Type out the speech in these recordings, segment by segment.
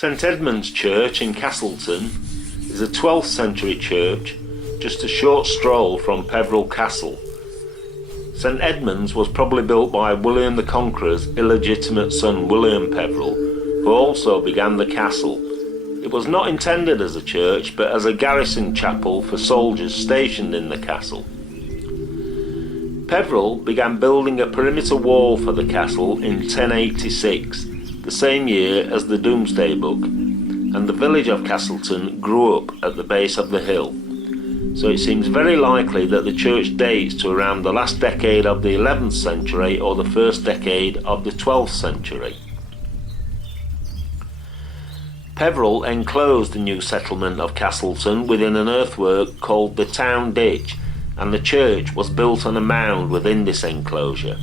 St Edmund's Church in Castleton is a 12th century church just a short stroll from Peveril Castle. St Edmund's was probably built by William the Conqueror's illegitimate son William Peveril, who also began the castle. It was not intended as a church but as a garrison chapel for soldiers stationed in the castle. Peveril began building a perimeter wall for the castle in 1086, the same year as the Domesday Book, and the village of Castleton grew up at the base of the hill. So it seems very likely that the church dates to around the last decade of the 11th century or the first decade of the 12th century. Peveril enclosed the new settlement of Castleton within an earthwork called the Town Ditch, and the church was built on a mound within this enclosure.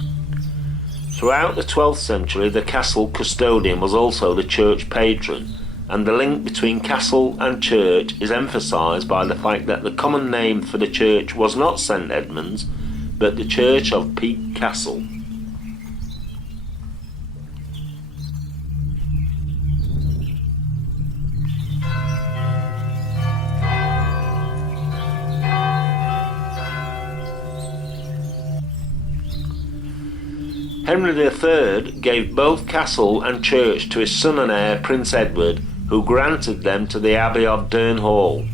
Throughout the 12th century, the castle custodian was also the church patron, and the link between castle and church is emphasised by the fact that the common name for the church was not St Edmund's, but the Church of Pique Castle. Henry III gave both castle and church to his son and heir Prince Edward, who granted them to the Abbey of Durnhall.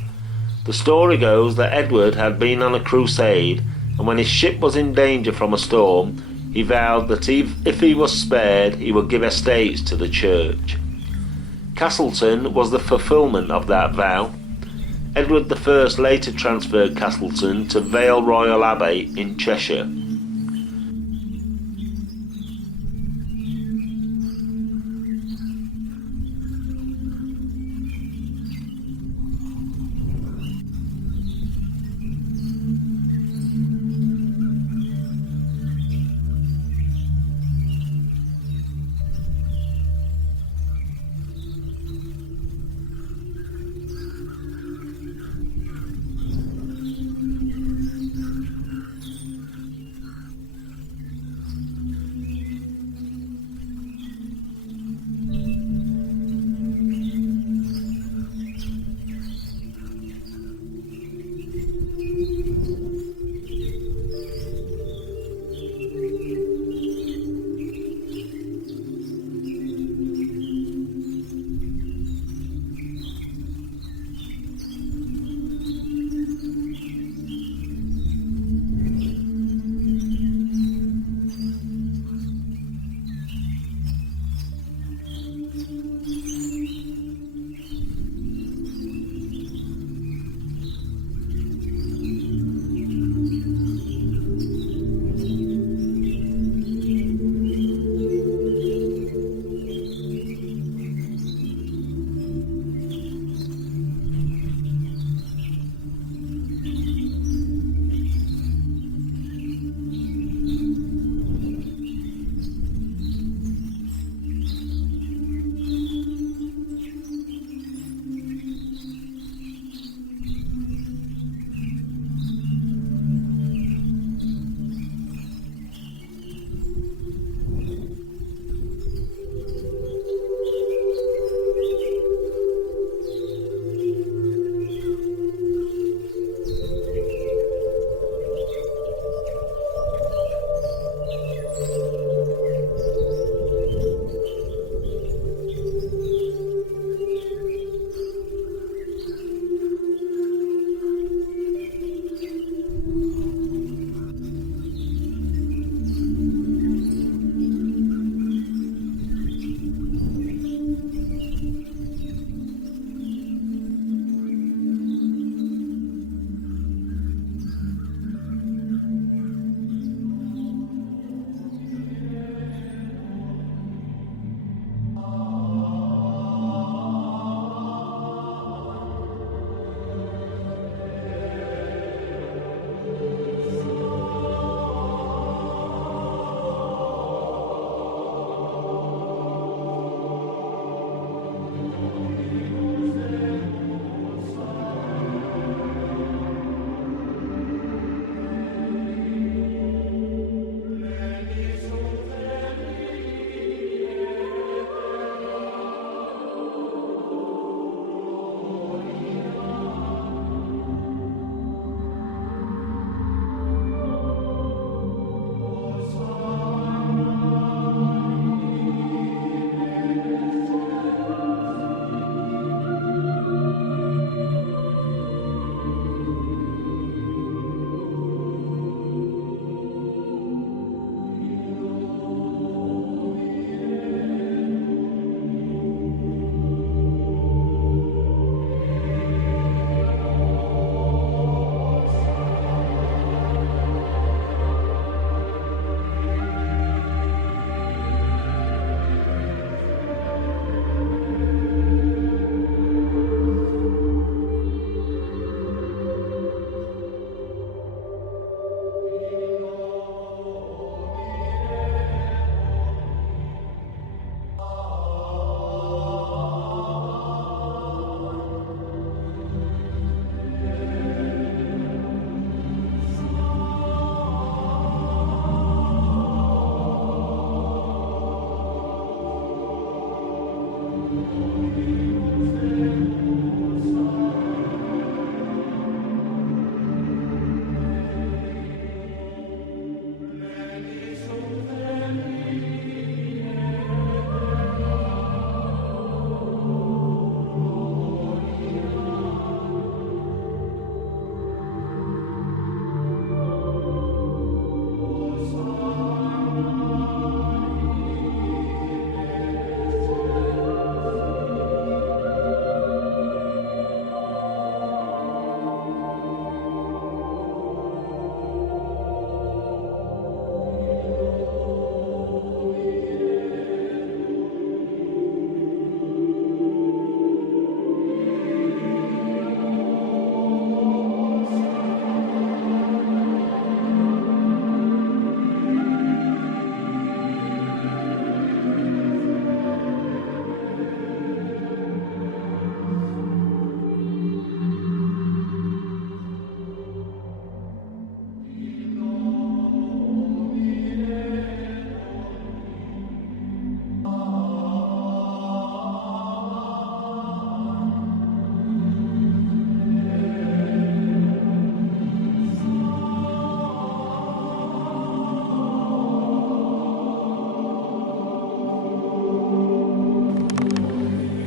The story goes that Edward had been on a crusade, and when his ship was in danger from a storm, he vowed that if he was spared, he would give estates to the church. Castleton was the fulfilment of that vow. Edward I later transferred Castleton to Vale Royal Abbey in Cheshire.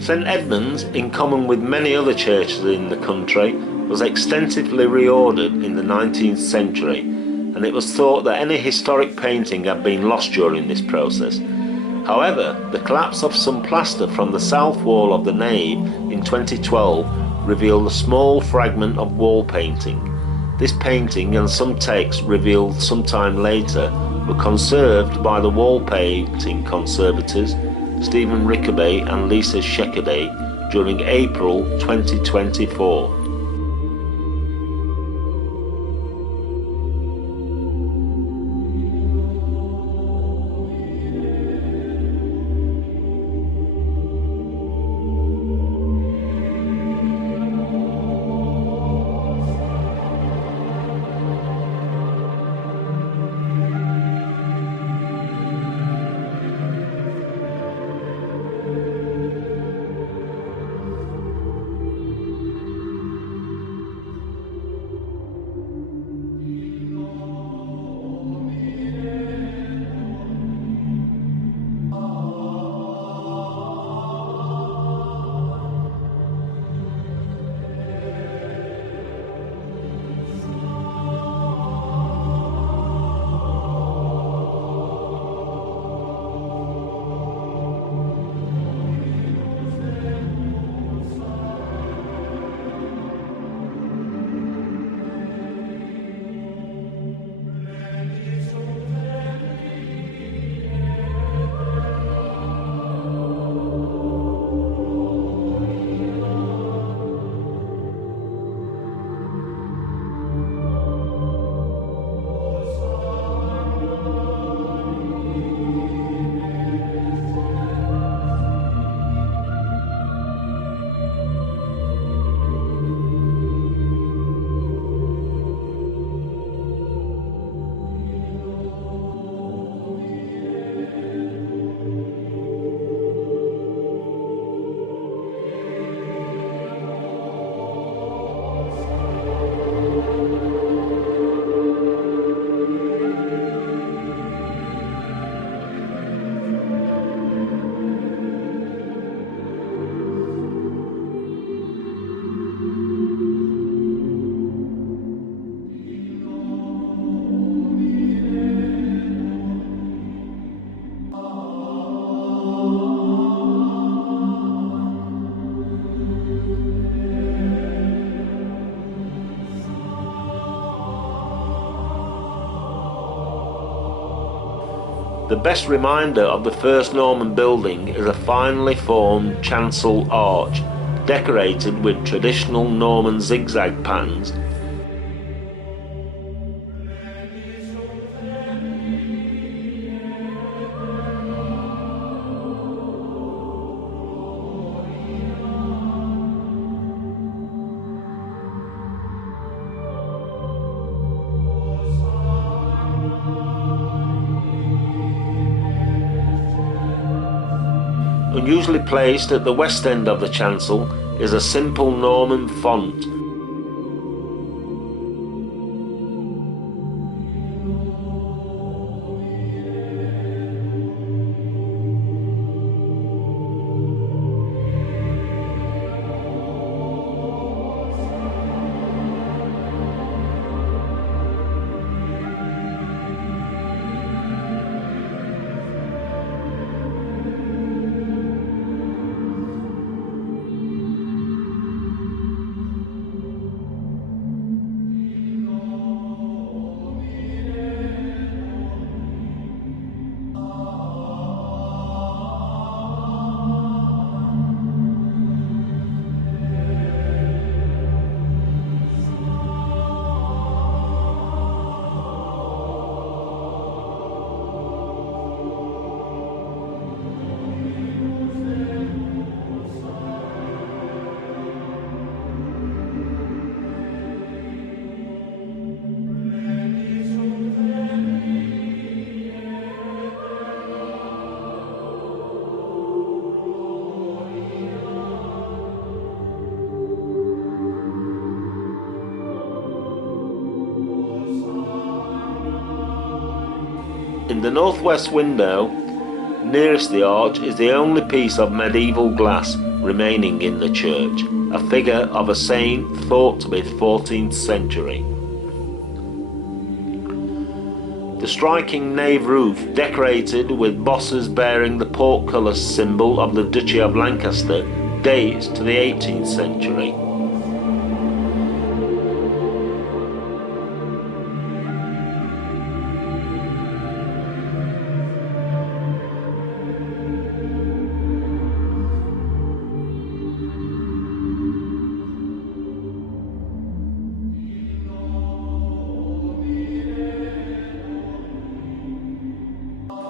St Edmund's, in common with many other churches in the country, was extensively reordered in the 19th century, and it was thought that any historic painting had been lost during this process. However, the collapse of some plaster from the south wall of the nave in 2012 revealed a small fragment of wall painting. This painting and some text revealed sometime later were conserved by the wall painting conservators Stephen Rickaby and Lisa Sheckaday during April 2024. The best reminder of the first Norman building is a finely formed chancel arch, decorated with traditional Norman zigzag patterns. Unusually placed at the west end of the chancel is a simple Norman font. In the northwest window, Nearest the arch is the only piece of medieval glass remaining in the church, a figure of a saint thought to be 14th century. The striking nave roof, decorated with bosses bearing the portcullis symbol of the Duchy of Lancaster, dates to the 18th century.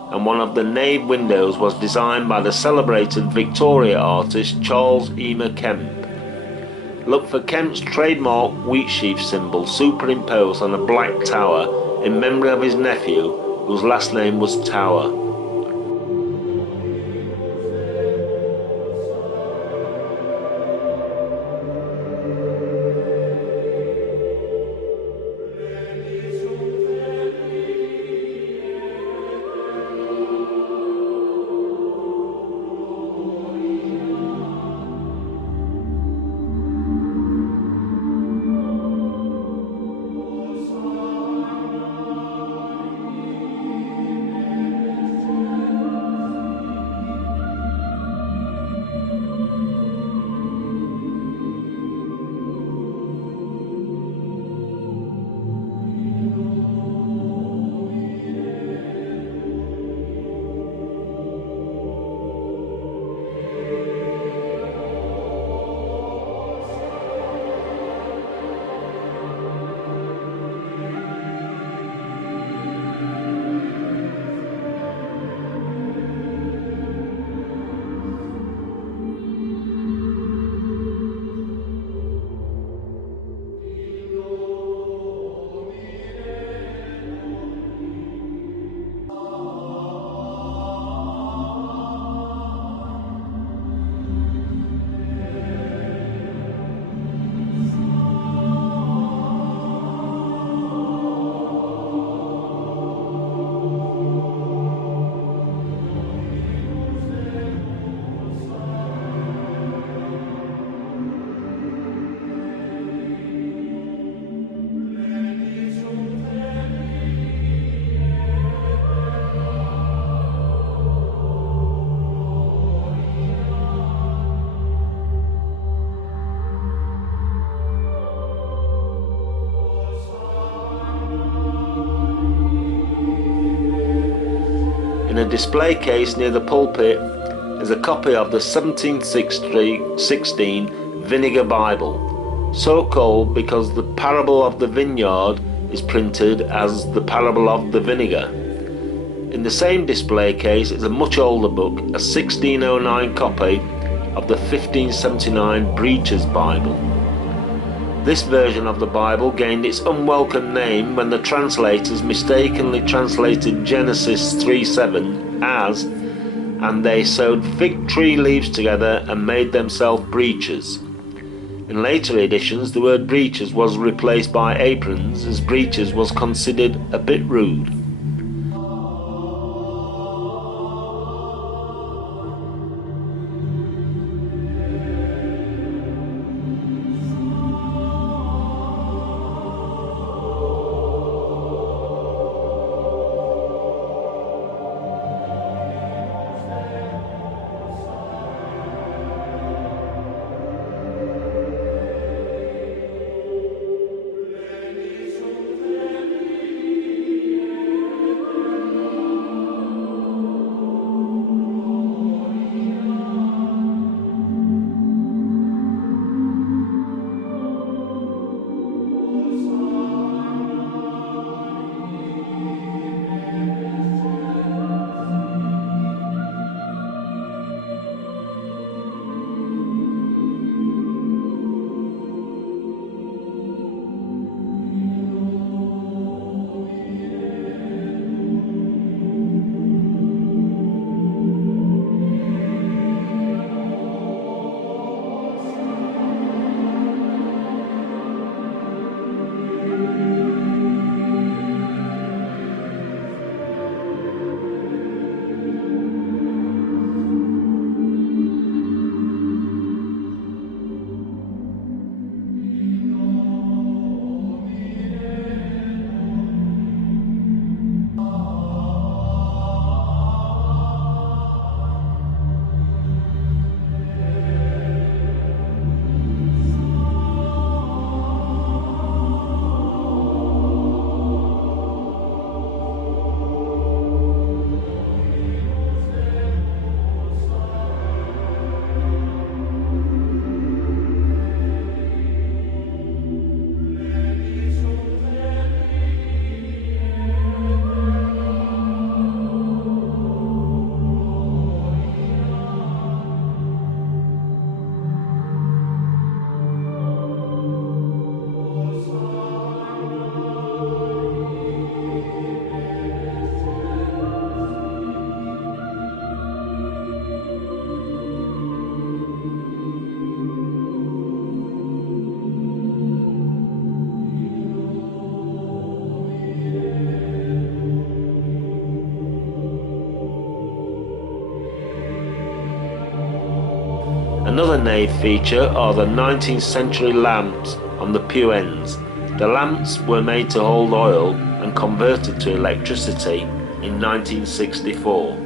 And one of the nave windows was designed by the celebrated Victoria artist Charles Eamer Kemp. Look for Kemp's trademark wheat sheaf symbol superimposed on a black tower in memory of his nephew, whose last name was Tower. In a display case near the pulpit is a copy of the 1716 Vinegar Bible, so called because the parable of the vineyard is printed as the parable of the vinegar. In the same display case is a much older book, a 1609 copy of the 1579 Breacher's Bible. This version of the Bible gained its unwelcome name when the translators mistakenly translated Genesis 3:7 as, "And they sewed fig tree leaves together and made themselves breeches." In later editions, the word breeches was replaced by aprons, as breeches was considered a bit rude. Another nave feature are the 19th century lamps on the pew ends. The lamps were made to hold oil and converted to electricity in 1964.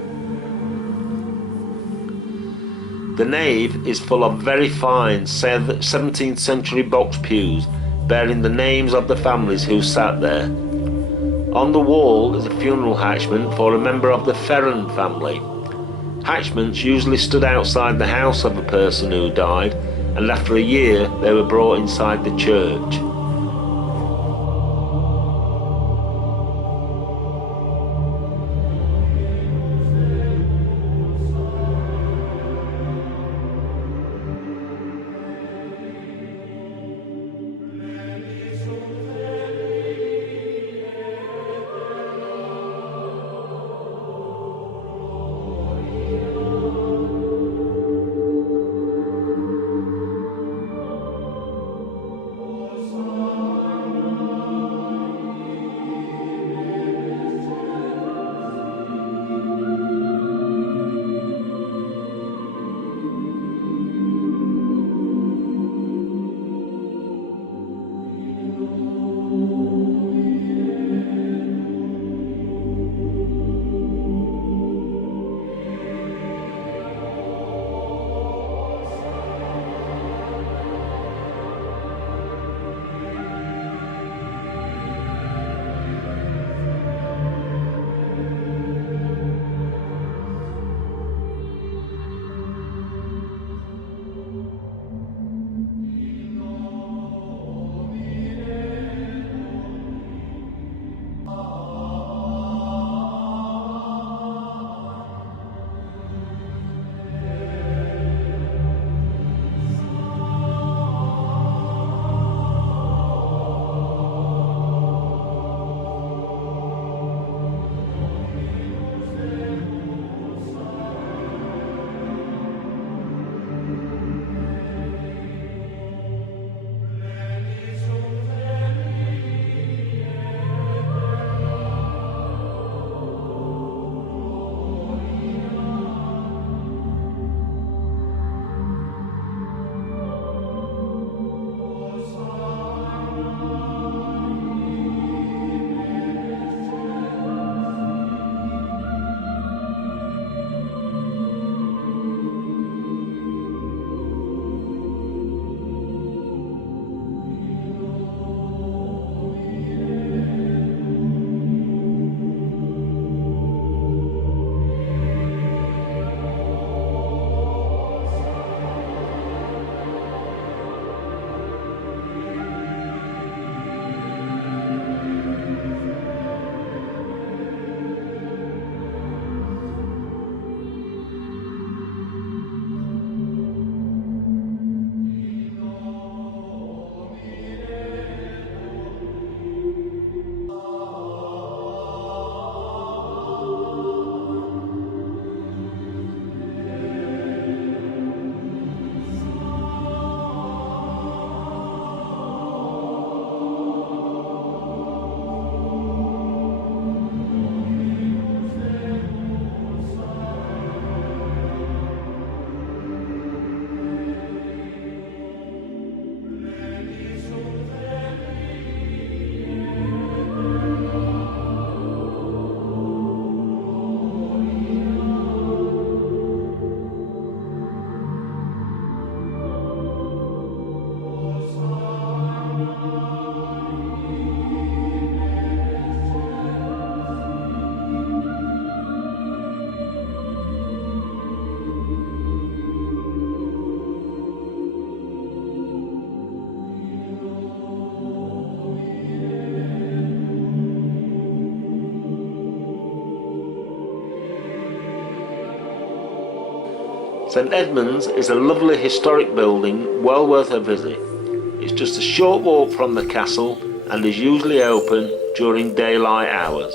The nave is full of very fine 17th century box pews bearing the names of the families who sat there. On the wall is a funeral hatchment for a member of the Ferron family. Hatchments usually stood outside the house of a person who died, and after a year they were brought inside the church. St Edmund's is a lovely historic building well worth a visit. It's just a short walk from the castle and is usually open during daylight hours.